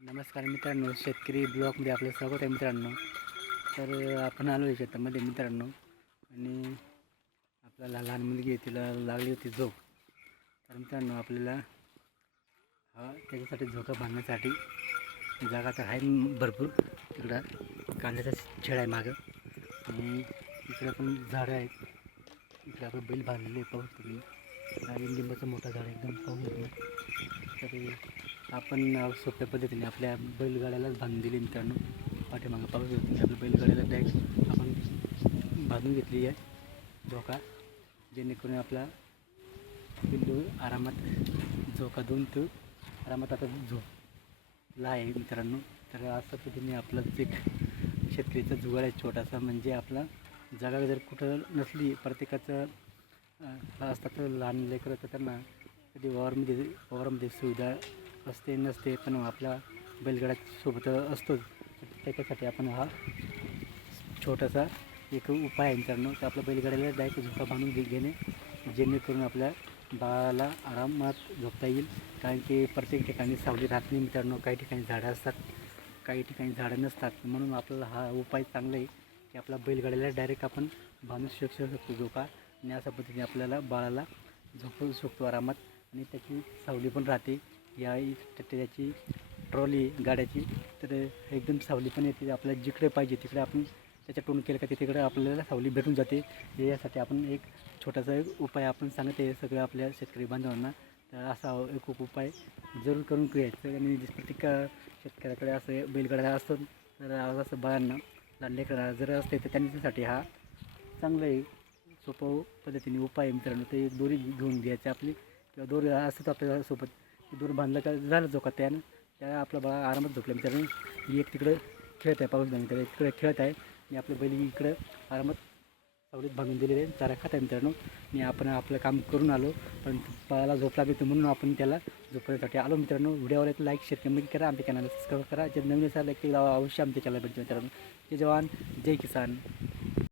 नमस्कार मित्रांनो शेतकरी ब्लॉगमध्ये आपलं स्वागत आहे मित्रांनो. तर आपण आलो आहे शेतामध्ये मित्रांनो. आणि आपल्याला लहान मुलगी आहे तिला लागली होती झोप. तर मित्रांनो आपल्याला हा त्याच्यासाठी झोका बांधण्यासाठी जागा तर आहे भरपूर. तिकडं कांद्याचा छेड आहे मागं. आणि इकडं पण झाडं आहेत. इकडे आपण बैल बांधलेले पाहू तुम्ही आणि लिंबाचं मोठं झाड एकदम पाहू आपण सोप्या पद्धतीने आपल्या बैलगाड्यालाच बांधून दिली मित्रांनो. पाठीमागं पाहू शकतो आपल्या बैलगाड्याला डायरेक्ट आपण बांधून घेतली आहे. झोका जेणेकरून आपला बिंदू आरामात झोका देऊन तो आरामात आता झोपला आहे मित्रांनो. तर असं पद्धतीने आपला एक शेतकरीचा जुगाड आहे छोटासा म्हणजे आपला जागा जर कुठं नसली प्रत्येकाचं असतात लहान लेकरं तर त्यांना कधी वावरमध्ये वावरामध्ये सुविधा असते नसते पण आपला बैलगाडा सोबत असतोच. त्याच्यासाठी आपण हा छोटासा एक उपाय आहे मित्रांनो तर आपल्या बैलगाड्याला डायरेक्ट झोका बांधून घेणे जेणेकरून आपल्या बाळाला आरामात झोपता येईल. कारण की प्रत्येक ठिकाणी सावली राहत नाही मित्रांनो काही ठिकाणी झाडं असतात काही ठिकाणी झाडं नसतात. म्हणून आपल्याला हा उपाय चांगला आहे की आपला बैलगाड्याला डायरेक्ट आपण बांधू शकू शकतो झोका आणि अशा पद्धतीने आपल्याला बाळाला झोपू शकतो आरामात. आणि त्याची सावली पण राहते. या त्याची ट्रॉली गाड्याची तर एकदम सावली पण येते. आपल्याला जिकडे पाहिजे तिकडे आपण त्याच्या टोन केलं का ते तिकडे आपल्याला सावली भेटून जाते. यासाठी आपण एक छोटासा एक उपाय आपण सांगत आहे सगळं आपल्या शेतकरी बांधवांना. तर असा एक उपाय जरूर करून घ्यायचं आणि प्रत्येक शेतकऱ्याकडे असं बैलगाड्या असतो तर असं बाळांना लहान लेकरांना जर असते तर त्यांच्यासाठी हा चांगलं आहे सोपं पद्धतीने उपाय मित्रांनो ते दोरी घेऊन घ्यायचे आपली. किंवा दोरी असतात आपल्यासोबत दूर बांधलं का झालं झोका त्यानं. त्या आपला बाळा आरामात झोपल्या मित्रांनो ही एक तिकडं खेळत आहे पाऊस झाला मित्रांनो. तिकडे खेळत आहे. आणि आपले बैल इकडं आरामात सावलीत बांधून दिलेले आहे चारा खात आहे मित्रांनो. आणि आपण आपलं काम करून आलो पण बाळाला झोप लागली तर म्हणून आपण त्याला झोपण्यासाठी आलो मित्रांनो. व्हिडिओवर एक लाईक शेअर कमेंट करा. आमच्या चॅनलला सबस्क्राईब करा. जे नवीन असाल एक ते अवश्य आमच्या चॅनल भेटतो मित्रांनो. जय जवान जय किसान.